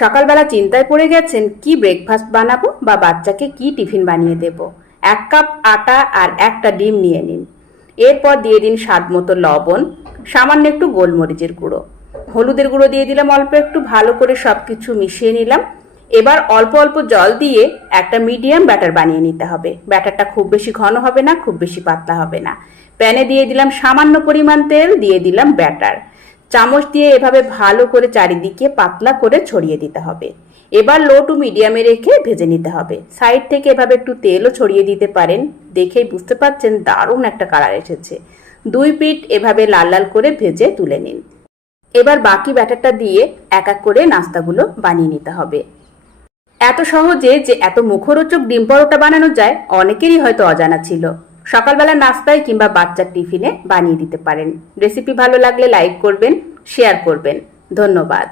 সকালবেলা চিন্তায় পড়ে গেছেন কি ব্রেকফাস্ট বানাবো বা বাচ্চাকে কি টিফিন বানিয়ে দেব। 1 কাপ আটা আর একটা ডিম নিয়ে নিন। এরপর দিয়ে দিন স্বাদ মতো লবণ, সামান্য একটু গোলমরিচের গুঁড়ো, হলুদের গুঁড়ো দিয়ে দিলাম অল্প একটু। ভালো করে সবকিছু মিশিয়ে নিলাম। এবার অল্প অল্প জল দিয়ে একটা মিডিয়াম ব্যাটার বানিয়ে নিতে হবে। ব্যাটারটা খুব বেশি ঘন হবে না, খুব বেশি পাতলা হবে না। প্যানে দিয়ে দিলাম সামান্য পরিমাণ তেল, দিয়ে দিলাম ব্যাটার। চামচ দিয়ে এভাবে ভালো করে চারিদিকে পাতলা করে ছড়িয়ে দিতে হবে। এবার লো টু মিডিয়ামে রেখে ভেজে নিতে হবে। সাইড থেকে এভাবে একটু তেলও ছড়িয়ে দিতে পারেন। দেখেই বুঝতে পারছেন দারুণ একটা কালার এসেছে। 2 পিঠ এভাবে লাল লাল করে ভেজে তুলে নিন। এবার বাকি ব্যাটারটা দিয়ে এক এক করে নাস্তাগুলো বানিয়ে নিতে হবে। এত সহজে যে এত মুখরোচক ডিম পরোটা বানানো যায় অনেকেরই হয়তো অজানা ছিল। সকালবেলা নাস্তায় কিংবা বাচ্চার টিফিনে বানিয়ে দিতে পারেন। রেসিপি ভালো লাগলে লাইক করবেন, শেয়ার করবেন। ধন্যবাদ।